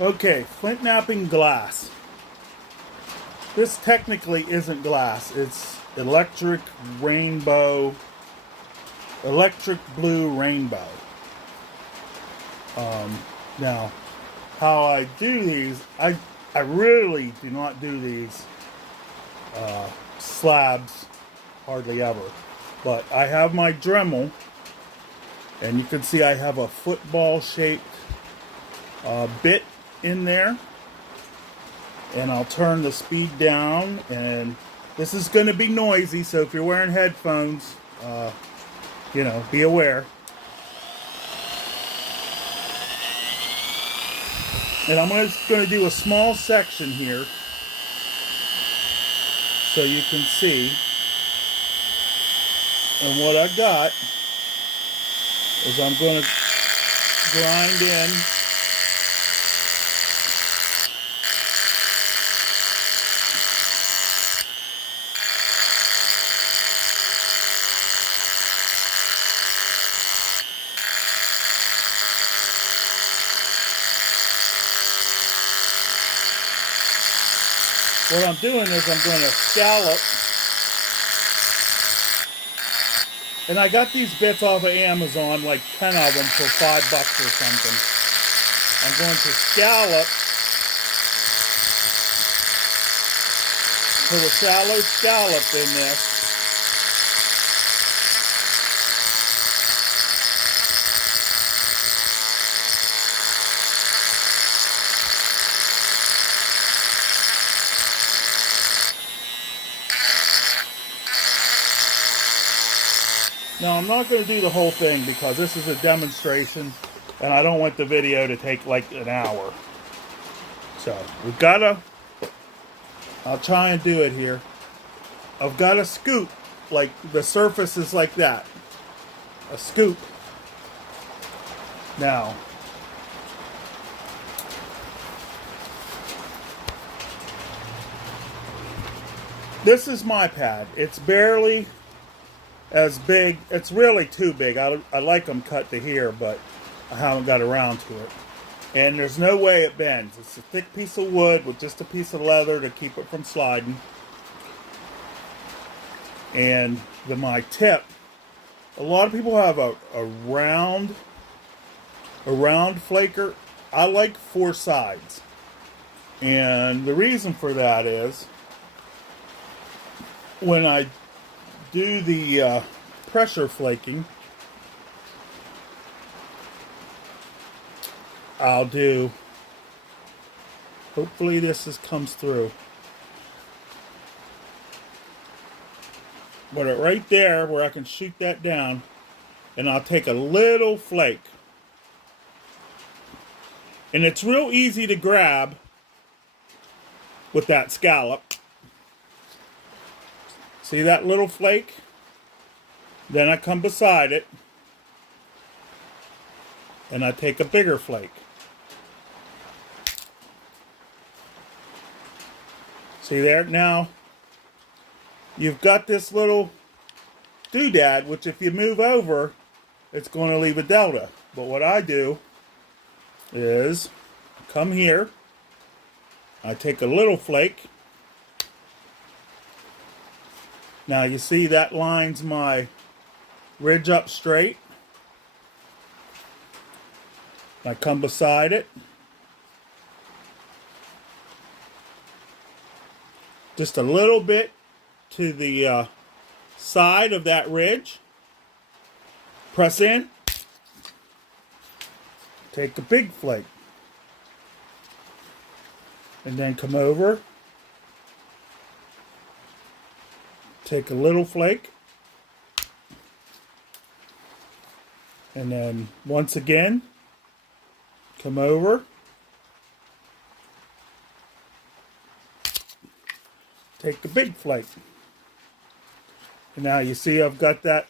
Okay, Flintknapping glass. This technically isn't glass. It's electric blue rainbow. Now, how I do these, I really do not do these slabs hardly ever. But I have my Dremel, and you can see I have a football shaped bit in there, and I'll turn the speed down, and this is going to be noisy, so if you're wearing headphones, be aware. And I'm just going to do a small section here so you can see. And what I got is I'm going to grind in what I'm doing is I'm going to scallop. And I got these bits off of Amazon, like 10 of them for $5 or something. I'm going to scallop, put a shallow scallop in this. Now, I'm not going to do the whole thing because this is a demonstration and I don't want the video to take like an hour. So, I'll try and do it here. I've got a scoop, like the surface is like that. A scoop. Now, this is my pad. It's barely as big. It's really too big. I like them cut to here, but I haven't got around to it. And there's no way it bends. It's a thick piece of wood with just a piece of leather to keep it from sliding. And my tip, a lot of people have a round flaker. I like 4 sides. And the reason for that is when I do the pressure flaking, I'll do, hopefully this comes through, but right there where I can shoot that down, and I'll take a little flake, and it's real easy to grab with that scallop. See that little flake? Then I come beside it and I take a bigger flake. See there? Now you've got this little doodad, which if you move over, it's going to leave a delta. But what I do is come here, I take a little flake. Now you see that lines my ridge up straight. I come beside it. Just a little bit to the side of that ridge. Press in. Take a big flake. And then come over. Take a little flake. And then once again, come over. Take a big flake. And now you see I've got that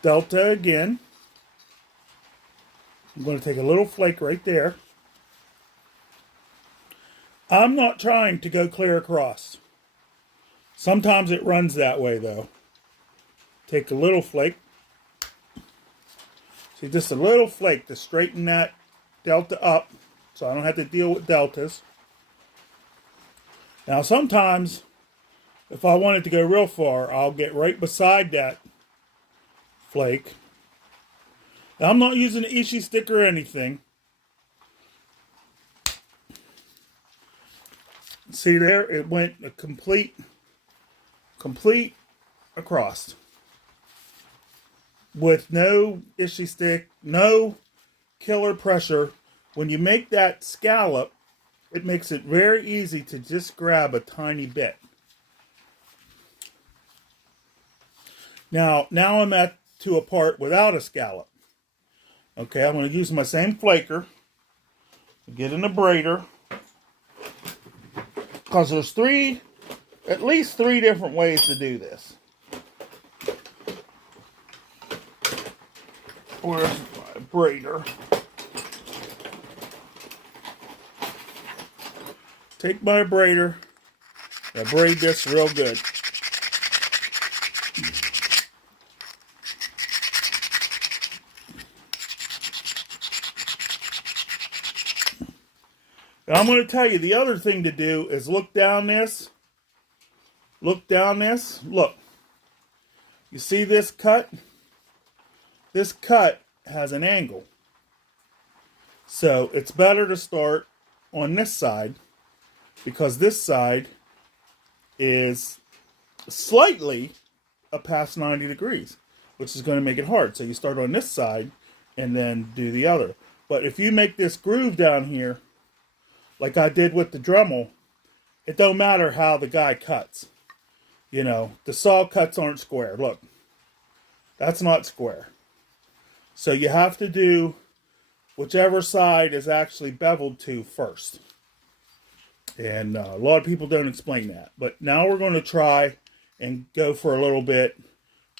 delta again. I'm going to take a little flake right there. I'm not trying to go clear across. Sometimes it runs that way though. Take a little flake. See, just a little flake to straighten that delta up so I don't have to deal with deltas. Now sometimes, if I want it to go real far, I'll get right beside that flake. Now, I'm not using an Ishi stick or anything. See there? It went a complete across. With no Ishi stick, no killer pressure. When you make that scallop, it makes it very easy to just grab a tiny bit. Now I'm to a part without a scallop. Okay, I'm going to use my same flaker. Get in a braider. Because there's at least three different ways to do this. Where's my braider? Take my braider. I braid this real good. And I'm going to tell you, the other thing to do is look down this. Look down this. Look. You see this cut? This cut has an angle. So it's better to start on this side, because this side is slightly past 90 degrees, which is going to make it hard. So you start on this side and then do the other. But if you make this groove down here, like I did with the Dremel, it don't matter how the guy cuts. You know, the saw cuts aren't square. Look, that's not square. So you have to do whichever side is actually beveled to first. And a lot of people don't explain that. But now we're going to try and go for a little bit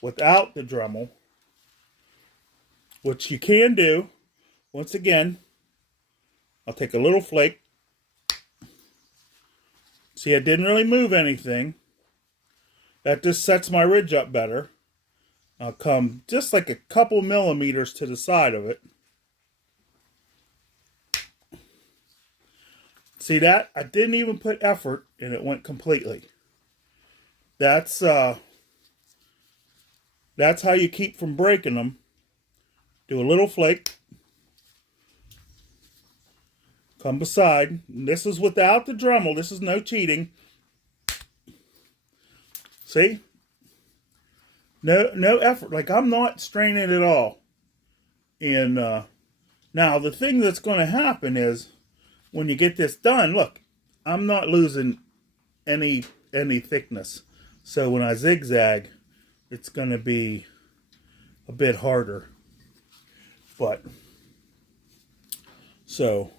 without the Dremel, which you can do. Once again, I'll take a little flake. See, I didn't really move anything. That just sets my ridge up better. I'll come just like a couple millimeters to the side of it. See that? I didn't even put effort and it went completely. That's how you keep from breaking them. Do a little flake. Come beside. This is without the Dremel. This is no cheating. See? No effort. Like, I'm not straining at all. And now the thing that's going to happen is when you get this done, look, I'm not losing any thickness. So when I zigzag, it's going to be a bit harder. But so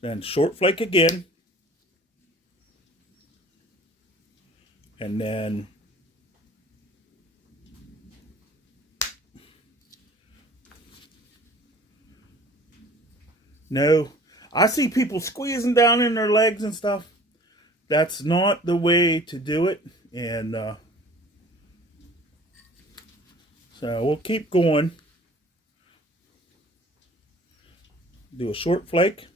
then short flake again. And then no, I see people squeezing down in their legs and stuff. That's not the way to do it. And so we'll keep going. Do a short flake.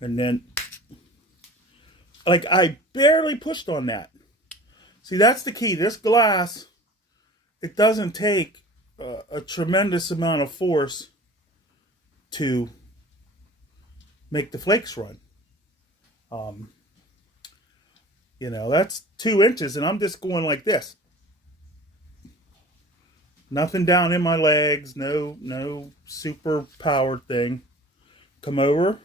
And then, like, I barely pushed on that. See, that's the key. This glass, it doesn't take a tremendous amount of force to make the flakes run. You know, that's 2 inches, and I'm just going like this. Nothing down in my legs, no super powered thing. Come over.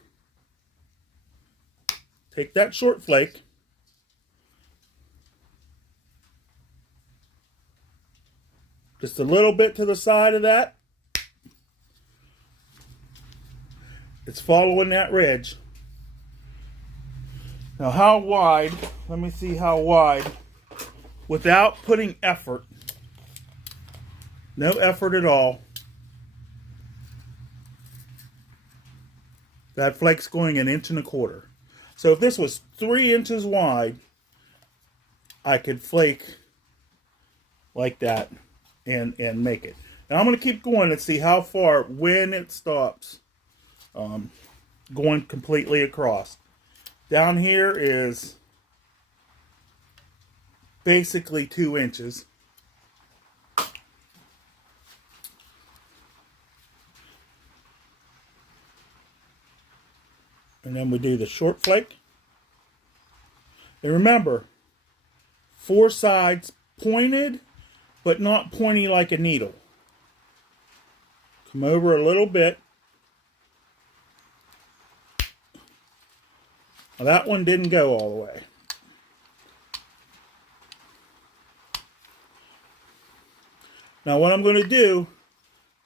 Take that short flake. Just a little bit to the side of that. It's following that ridge. Now how wide, let me see how wide, without putting effort, no effort at all, that flake's going 1.25 inches. So if this was 3 inches wide, I could flake like that and make it. Now I'm going to keep going and see how far when it stops going completely across. Down here is basically 2 inches. And then we do the short flake. And remember, 4 sides pointed, but not pointy like a needle. Come over a little bit. Now that one didn't go all the way. Now what I'm going to do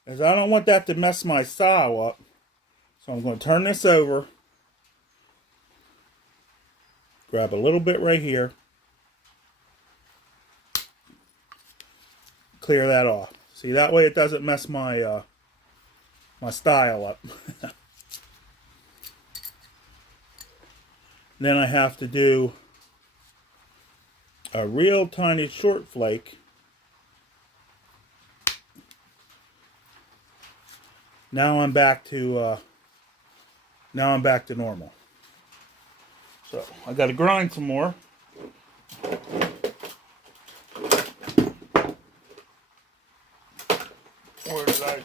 is I don't want that to mess my style up. So I'm going to turn this over. Grab a little bit right here. Clear that off. See, that way it doesn't mess my my style up. Then I have to do a real tiny short flake. Now I'm back to normal. So I got to grind some more. Where did I?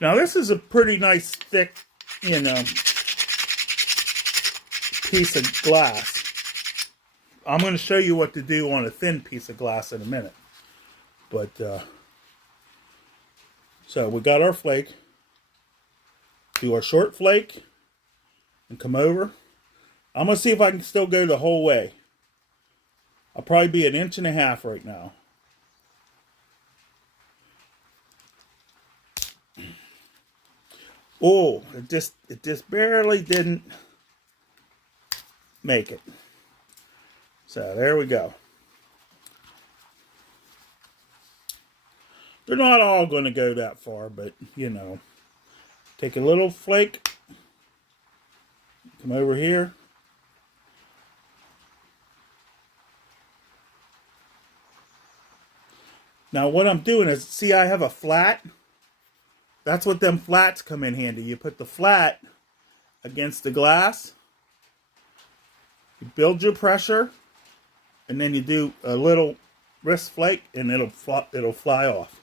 Now this is a pretty nice thick, piece of glass. I'm going to show you what to do on a thin piece of glass in a minute. But so we got our flake. Do our short flake and come over. I'm going to see if I can still go the whole way. I'll probably be 1.5 inches right now. Oh, it just barely didn't make it. So there we go. They're not all going to go that far, but take a little flake, come over here. Now what I'm doing is, see, I have a flat. That's what them flats come in handy. You put the flat against the glass, you build your pressure, and then you do a little wrist flake, and it'll fly off.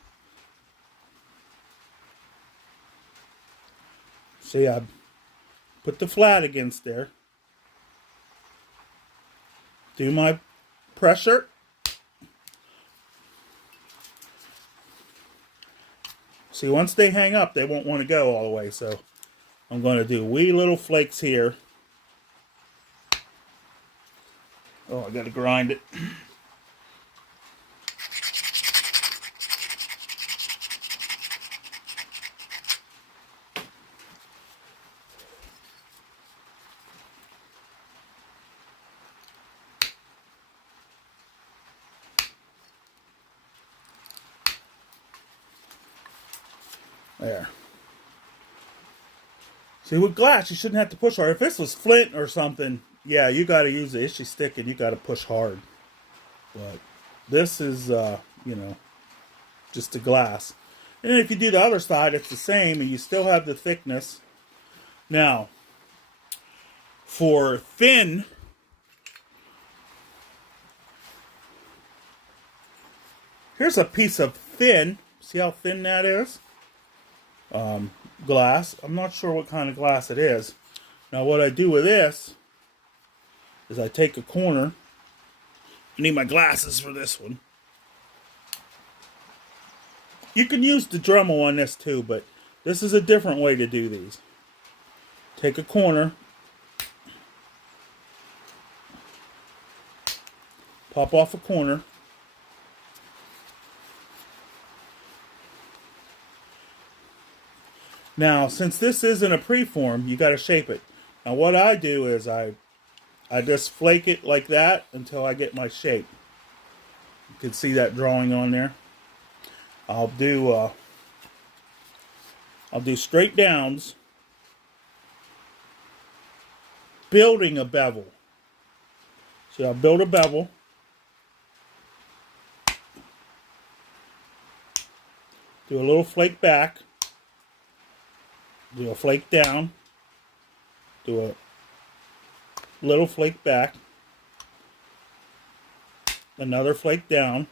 See, I put the flat against there, do my pressure, see, once they hang up, they won't want to go all the way, so I'm going to do wee little flakes here. Oh, I got to grind it. There. See, with glass, you shouldn't have to push hard. If this was flint or something, yeah, you got to use the issue stick and you got to push hard. But this is, just the glass. And then if you do the other side, it's the same, and you still have the thickness. Now, for thin, here's a piece of thin. See how thin that is? Glass. I'm not sure what kind of glass it is. Now what I do with this is I take a corner. I need my glasses for this one. You can use the Dremel on this too, but this is a different way to do these. Take a corner, pop off a corner, now since this isn't a preform, you got to shape it. Now what I do is I just flake it like that until I get my shape. You can see that drawing on there. I'll do straight downs, building a bevel. See, I'll build a bevel. Do a little flake back. Do a flake down. Do a little flake back. Another flake down.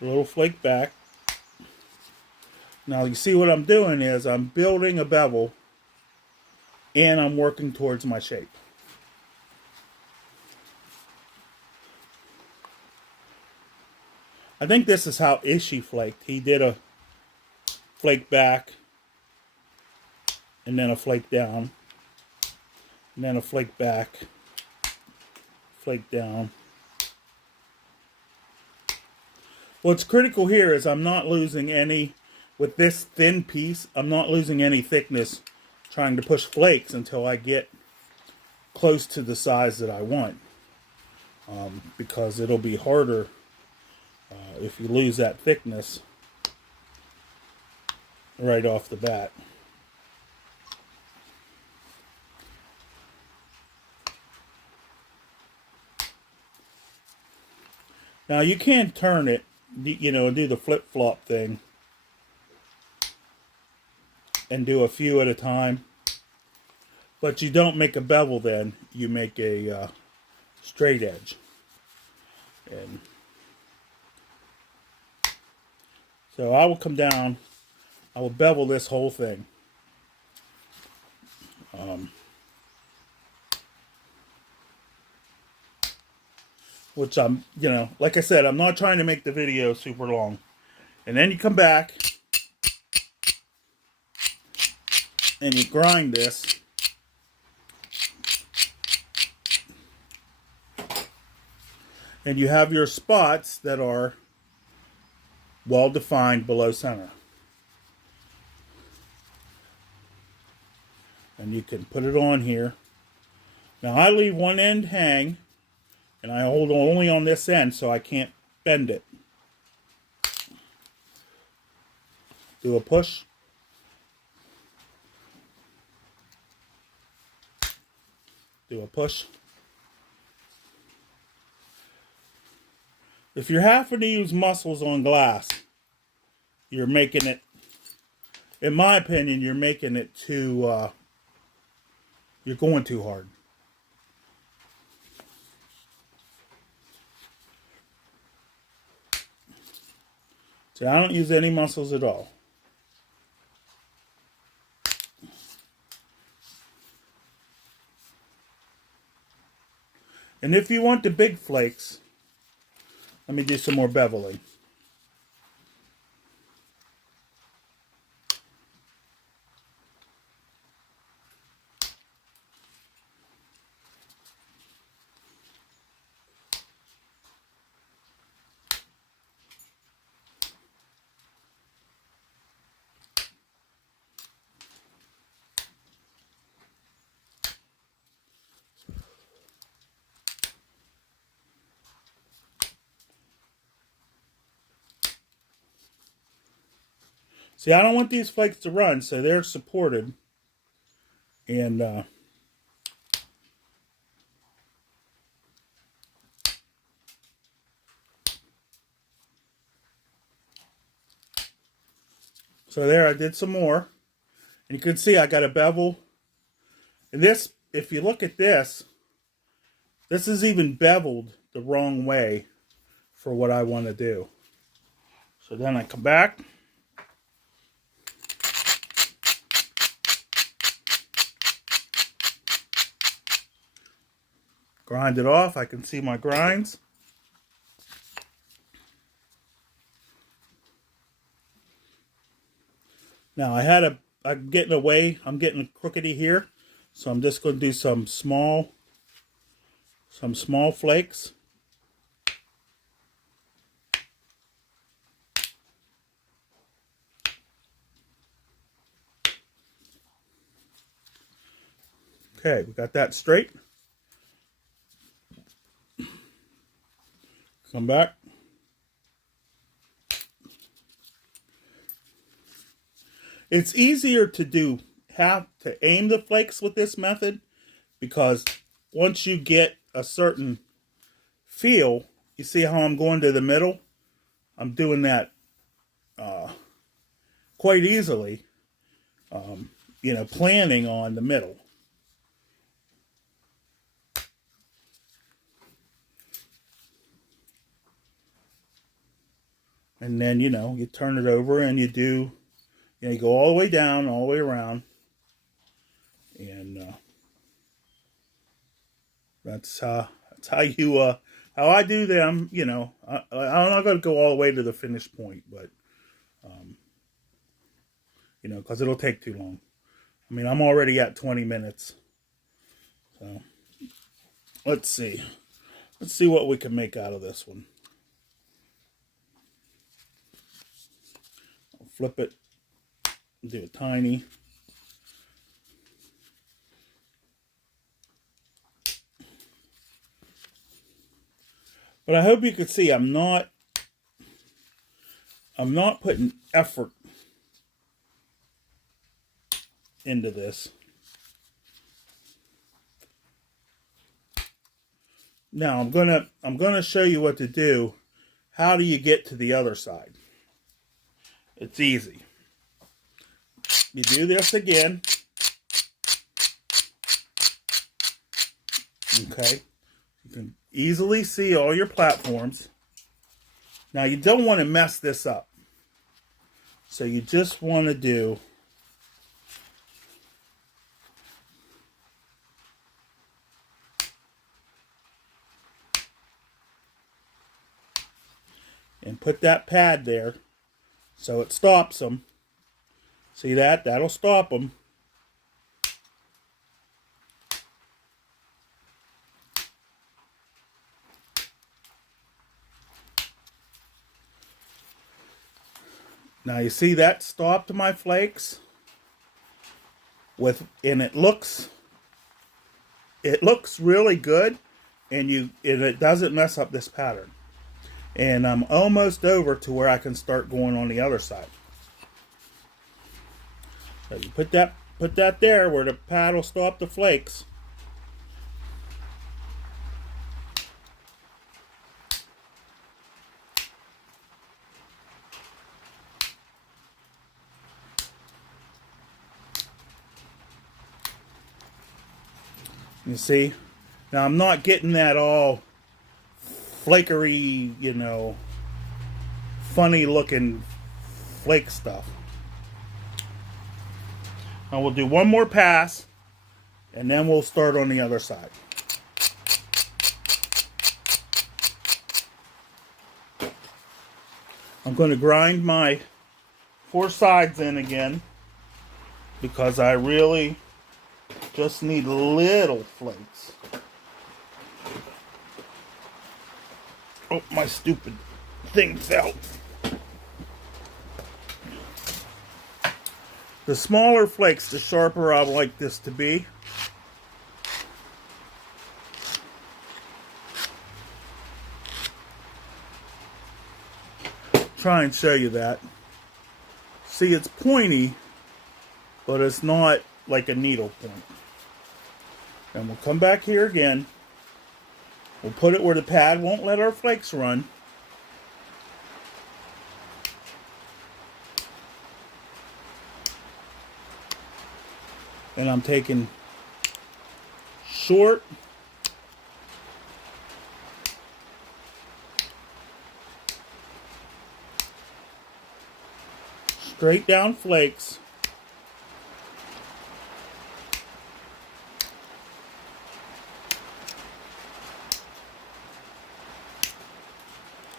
A little flake back. Now you see what I'm doing is I'm building a bevel and I'm working towards my shape. I think this is how Ishi flaked. He did a flake back and then a flake down and then a flake back, flake down. What's critical here is I'm not losing any, with this thin piece, I'm not losing any thickness trying to push flakes until I get close to the size that I want. Because it'll be harder if you lose that thickness right off the bat. Now you can turn it, you know, and do the flip-flop thing and do a few at a time, but you don't make a bevel then, you make a straight edge. And so I will come down, I will bevel this whole thing. Which I'm, you know, like I said, I'm not trying to make the video super long. And then you come back and you grind this. And you have your spots that are well defined below center. And you can put it on here. Now I leave one end hang and I hold only on this end so I can't bend it. Do a push. Do a push. If you're having to use muscles on glass, you're making it, in my opinion, you're making it too, you're going too hard. See, I don't use any muscles at all. And if you want the big flakes, let me do some more beveling. See, I don't want these flakes to run, so they're supported. And so there, I did some more. And you can see I got a bevel. And this, if you look at this, this is even beveled the wrong way for what I want to do. So then I come back. Grind it off. I can see my grinds. Now I'm getting away. I'm getting crookedy here. So I'm just going to do some small flakes. Okay, we got that straight. Come back. It's easier to aim the flakes with this method, because once you get a certain feel, you see how I'm going to the middle? I'm doing that quite easily, planning on the middle. And then, you turn it over and you go all the way down, all the way around. And that's how how I do them. I'm not going to go all the way to the finish point, but because it'll take too long. I mean, I'm already at 20 minutes. So let's see what we can make out of this one. I'll flip it, do it tiny. But I hope you can see I'm not putting effort into this. Now I'm gonna show you what to do. How do you get to the other side? It's easy. You do this again. Okay. You can easily see all your platforms. Now you don't want to mess this up. So you just want to do and put that pad there so it stops them. See that? That'll stop them. Now you see that stopped my flakes and it looks really good, and it doesn't mess up this pattern. And I'm almost over to where I can start going on the other side. So you put that there where the pad will stop the flakes. You see? Now I'm not getting that all flakery, funny looking flake stuff. Now we'll do one more pass and then we'll start on the other side. I'm going to grind my 4 sides in again because I really just need little flakes. Oh, my stupid thing fell. The smaller flakes, the sharper I like this to be. Try and show you that. See, it's pointy, but it's not like a needle point. And we'll come back here again. We'll put it where the pad won't let our flakes run. And I'm taking short straight down flakes.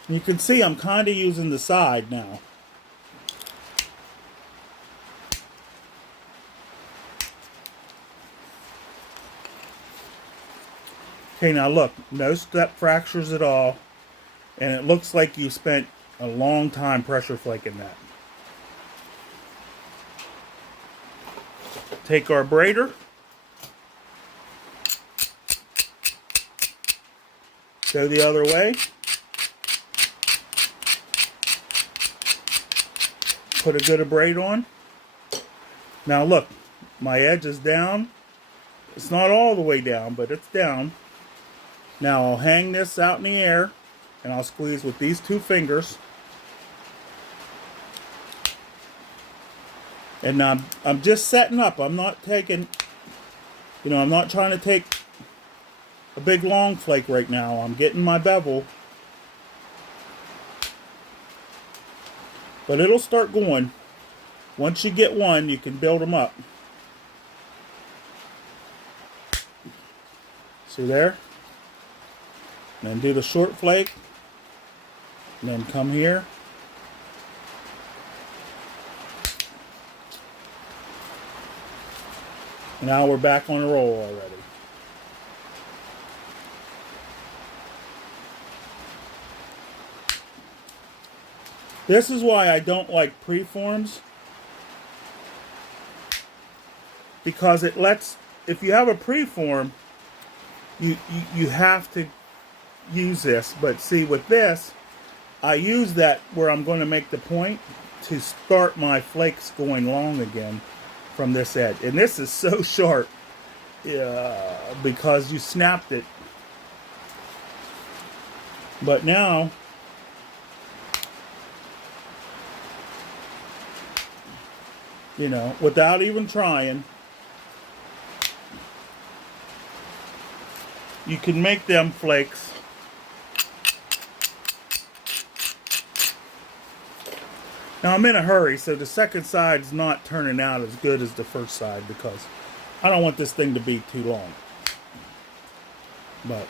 You can see I'm kind of using the side now. Okay, now look, no step fractures at all, and it looks like you spent a long time pressure flaking that. Take our braider, go the other way, put a good braid on. Now look, my edge is down. It's not all the way down, but it's down. Now I'll hang this out in the air and I'll squeeze with these 2 fingers And I'm just setting up. I'm not taking, I'm not trying to take a big long flake right now. I'm getting my bevel. But it'll start going. Once you get one, you can build them up. See there? And then do the short flake. And then come here. Now we're back on a roll already. This is why I don't like preforms. Because it lets, if you have a preform, you have to use this. But see, with this, I use that where I'm going to make the point to start my flakes going long again from this edge. And this is so sharp because you snapped it. But now, without even trying, you can make them flakes. Now I'm in a hurry, so the second side's not turning out as good as the first side because I don't want this thing to be too long. But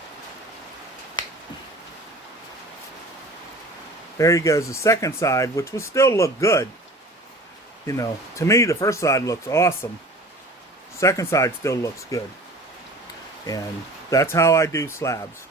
there he goes, the second side, which will still look good. To me, the first side looks awesome. Second side still looks good. And that's how I do slabs.